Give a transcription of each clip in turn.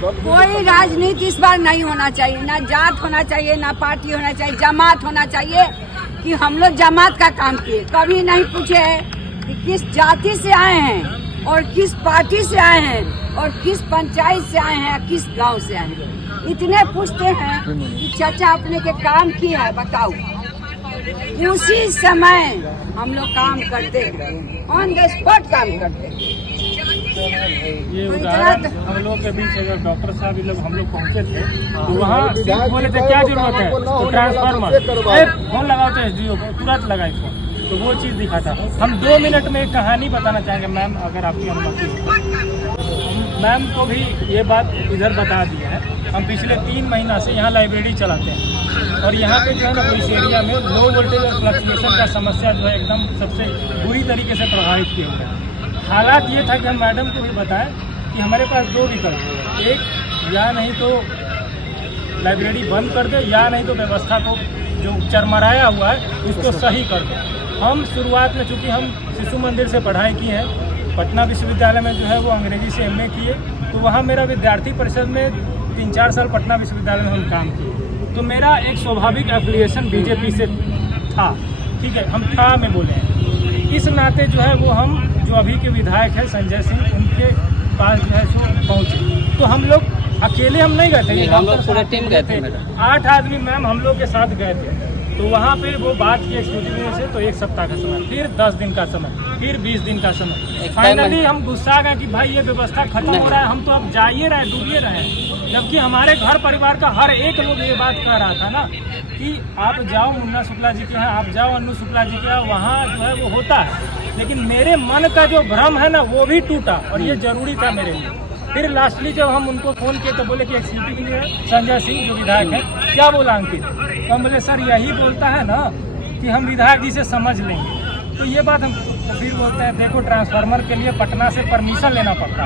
कोई राजनीति इस बार नहीं होना चाहिए, ना जात होना चाहिए, ना पार्टी होना चाहिए, जमात होना चाहिए। कि हम लोग जमात का काम किए, कभी नहीं पूछे है कि किस जाति से आए हैं और किस पार्टी से आए हैं और किस पंचायत से आए हैं, किस गांव से आए हैं। इतने पूछते हैं कि चाचा अपने के काम किया है बताओ, उसी समय हम लोग काम करते हैं, ऑन द स्पॉट काम करते हैं। ये उदाहरण हम लोग के बीच अगर डॉक्टर साहब ये लोग हम लोग पहुँचे थे तो वहाँ सिर्फ बोले थे क्या जरूरत है तो ट्रांसफार्मर फोन लगाओ तो एसडीओ को तुरंत लगाए फोन, तो वो चीज़ दिखा था। हम 2 मिनट में एक कहानी बताना चाहेंगे मैम, अगर आपकी अनुमति हो। मैम को भी ये बात इधर बता दिया है। हम पिछले 3 महीना से यहाँ लाइब्रेरी चलाते हैं और यहाँ पे जो है ना इस एरिया में लो वोल्टेज और फ्लक्चुएशन का समस्या जो है एकदम सबसे बुरी तरीके से प्रभावित किए हुए हैं। हालात ये था कि हम मैडम को भी बताएं कि हमारे पास 2 विकल्प है, एक या नहीं तो लाइब्रेरी बंद कर दे या नहीं तो व्यवस्था को जो चरमराया हुआ है उसको सही कर दे। हम शुरुआत में चूँकि हम शिशु मंदिर से पढ़ाई की है, पटना विश्वविद्यालय में जो है वो अंग्रेजी से MA किए, तो वहाँ मेरा विद्यार्थी परिषद में 3-4 साल पटना विश्वविद्यालय में हम काम किए, तो मेरा एक स्वाभाविक एफिलिएशन बीजेपी से था। ठीक है, हम था में बोले हैं। इस नाते जो है वो हम जो अभी के विधायक हैं संजय सिंह, उनके पास जो है सो पहुँचे। तो हम लोग अकेले हम नहीं गए थे, हम लोग पूरा टीम गए थे, 8 आदमी मैम हम लोग के साथ गए थे। तो वहाँ पे वो बात की एक्सक्लूसिव से तो 1 सप्ताह का समय, फिर 10 दिन का समय, फिर 20 दिन का समय। फाइनली हम गुस्सा गए कि भाई ये व्यवस्था खत्म हो रहा है, हम तो अब जाइए रहे, डूबिए रहे। जबकि हमारे घर परिवार का हर एक लोग ये बात कह रहा था ना कि आप जाओ मुन्ना शुक्ला जी के यहाँ, आप जाओ अन्नू शुक्ला जी के यहाँ, वहाँ जो है वो होता है। लेकिन मेरे मन का जो भ्रम है ना वो भी टूटा और ये जरूरी था मेरे लिए। फिर लास्टली जब हम उनको फ़ोन किए तो बोले कि एक्सिक्यूटिव इंजीनियर संजय सिंह जो विधायक है, क्या बोला अंकित? तो हम बोले सर यही बोलता है ना कि हम विधायक जी से समझ लेंगे। तो ये बात हम फिर बोलते हैं देखो ट्रांसफार्मर के लिए पटना से परमिशन लेना पड़ता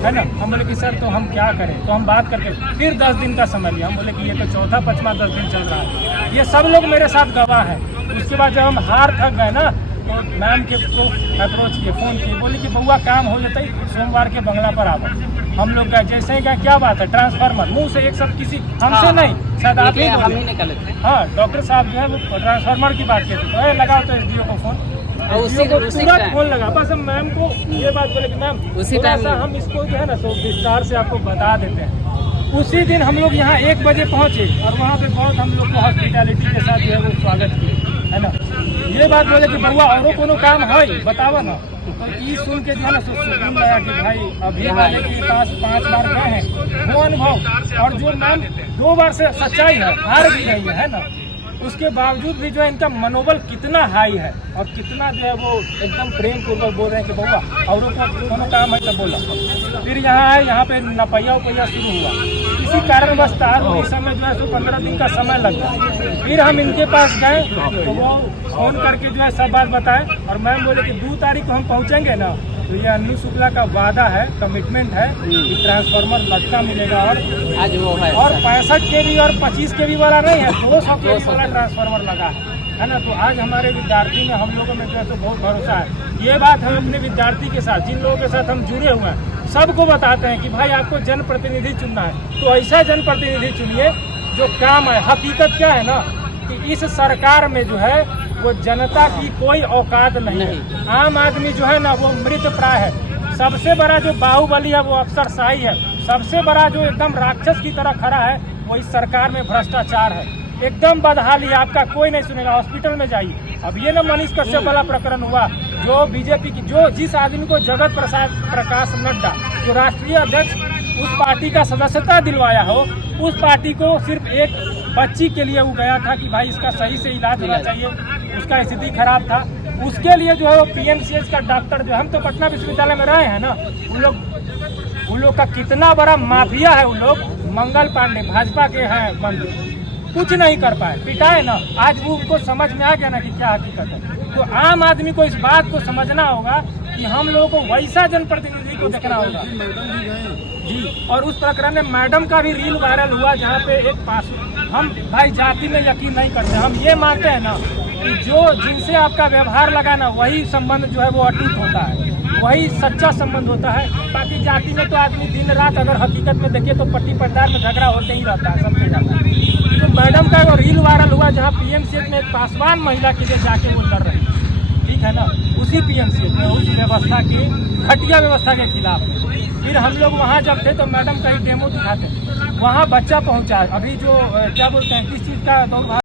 है ना। हम बोले कि सर तो हम क्या करें, तो हम बात करके फिर 10 दिन का समय लिया। हम बोले कि ये तो चौथा 5वां 10 दिन चल रहा है, ये सब लोग मेरे साथ गवाह हैं। उसके बाद जब हम हार थक गए ना तो मैम के अप्रोच किए, फ़ोन किए, बोले कि बउआ काम हो जाता है, सोमवार के बंगला पर आ गए। हम लोग गए, जैसे ही गए क्या बात है ट्रांसफार्मर, मुंह से एक सब किसी हमसे नहीं शायद आप ही बोले। हाँ डॉक्टर साहब जो है वो ट्रांसफार्मर की बात कहते हैं, लगाओ तो एसडीओ को फ़ोन, तुरंत फोन लगा। बस हम मैम को ये बात बोले कि मैम थोड़ा सा हम इसको जो है ना तो विस्तार से आपको बता देते हैं। उसी दिन हम लोग यहाँ 1 बजे पहुँचे और वहाँ पे बहुत हम लोग को हॉस्पिटैलिटी के साथ जो है वो स्वागत किए, है ना। ये बात बोले कि बउआ औरों कोनो काम है बतावा ना, तो ये सुन के जो है ना सुन लगा कि भाई अभी वाले के पास 5 बार गए हैं, वो अनुभव और जो मैम 2 बार से सच्चाई है, हार भी रही है ना, उसके बावजूद भी जो है इनका मनोबल कितना हाई है और कितना जो है वो एकदम प्रेम पूर्वक बोल रहे हैं कि बउआ औरों का कोनो काम है तो बोला। फिर यहाँ आए, यहाँ पे नपैया उपैया शुरू हुआ, इसी कारणवश तार इस समय जो है सो 15 दिन का समय लग गया। फिर हम इनके पास गए तो वो फ़ोन करके जो है सब बात बताए और मैम बोले कि 2 तारीख को हम पहुँचेंगे ना, तो ये अन्नू शुक्ला का वादा है, कमिटमेंट है कि ट्रांसफार्मर लटका मिलेगा और आज वो है और 65 kV और 25 kV वाला नहीं है, 200 kV वाला ट्रांसफार्मर लगा है ना। तो आज हमारे विद्यार्थी में हम लोगों में जो है तो बहुत भरोसा है। ये बात हम अपने विद्यार्थी के साथ, जिन लोगों के साथ हम जुड़े हुए हैं, सबको बताते हैं कि भाई आपको जनप्रतिनिधि चुनना है तो ऐसा जनप्रतिनिधि चुनिए जो काम है। हकीकत क्या है ना कि इस सरकार में जो है वो जनता की कोई औकात नहीं है। आम आदमी जो है ना वो मृत प्राय है। सबसे बड़ा जो बाहुबली है वो अफसरशाही है। सबसे बड़ा जो एकदम राक्षस की तरह खड़ा है वो इस सरकार में भ्रष्टाचार है। एकदम बदहाली, आपका कोई नहीं सुनेगा। हॉस्पिटल में जाइए, अब ये ना मनीष कश्यप वाला प्रकरण हुआ जो बीजेपी की जिस आदमी को जगत प्रकाश नड्डा जो राष्ट्रीय अध्यक्ष उस पार्टी का सदस्यता दिलवाया हो, उस पार्टी को सिर्फ एक बच्ची के लिए वो गया था कि भाई इसका सही से इलाज होना चाहिए, उसका स्थिति खराब था, उसके लिए जो है वो PMCH का डॉक्टर जो हम तो पटना विश्वविद्यालय में रहे हैं ना, उन लोग का कितना बड़ा माफिया है। उन लोग मंगल पांडे भाजपा के हैं बंदे, कुछ नहीं कर पाए, पिटाए ना। आज वो उनको समझ में आ गया ना कि क्या हकीकत है। तो आम आदमी को इस बात को समझना होगा कि हम लोगों को वैसा जनप्रतिनिधि को देखना होगा जी। और उस प्रकरण में मैडम का भी रील वायरल हुआ जहाँ पे एक पास, हम भाई जाति में यकीन नहीं करते, हम ये मानते हैं ना कि जो जिनसे आपका व्यवहार लगा ना वही संबंध जो है वो अटूट होता है। वही सच्चा संबंध होता है। बाकी जाति में तो आदमी दिन रात अगर हकीकत में देखिए तो पट्टी पट्टार में झगड़ा होते ही रहता है सबसे ज्यादा। तो मैडम का वो रील वायरल हुआ जहाँ पीएमसीएच में एक पासवान महिला के लिए जाके वो लड़ रही, ठीक है ना, उसी पीएमसीएच में उस व्यवस्था की घटिया व्यवस्था के खिलाफ। फिर हम लोग वहाँ जब थे तो मैडम का ही डेमो दिखाते, वहाँ बच्चा पहुँचा। अभी जो क्या बोलते हैं किस चीज़ का दौड़